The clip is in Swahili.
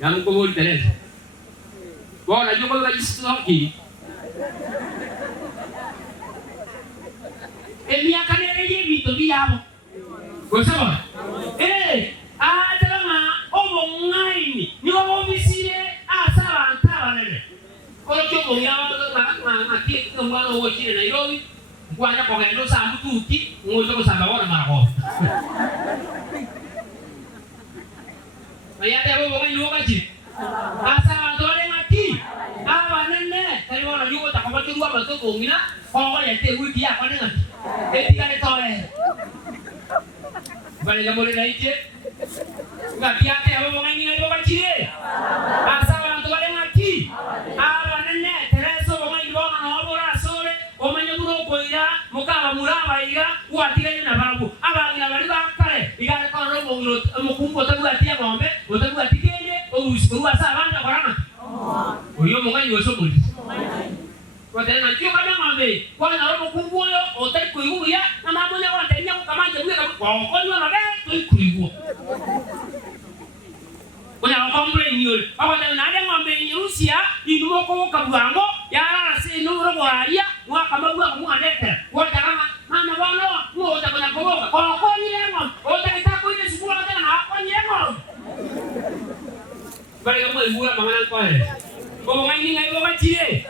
yang ko wol tele bona jogo la gis ki Emia kanere ye bito biyabo gosaba adama obo ngaini ni obo bisire asaba ntabanele kono chobo yawo ma ti ko ngalo wo chine Nairobi kwanya ko ngendo sa mtuti ngojo ko sanga wona mako mayate obo ngai lo kaji asaba dole ngati abanene tayo wona yuko ta ko ba tuwa ba to ngina ko ya te wiki ya ko ngati etika ne tole bale la mole naije ngapiate abo ngai ngai lo kaji asaba dole ngati abanene tereso ngai lo na obora sore o manyaguro koira mukaba muraba ira uatire na barabu abangina bali bakale igale ko ro ngiro mukumbo tabuatia ngombe otabuatikende ousuru asabanga barana oyo mungai yoso muri kwa tena ndio kama ngombe kwa na ro mukumbo yo otai kuiguya na mamonya wa tenya kama jebuya kwa konyo na be tuikuigu kuna kombre nyol akwa na ade ngombe nyusia inumo ko kabwango yara se no ro bwaria mwa kama bwa mu anete kwa kama mama bono mu otakona koboka ko nyemo otakita ko ni sukula kana ko nyemo bale kama ibura mangana kwa ko ngai ni ngai ba chie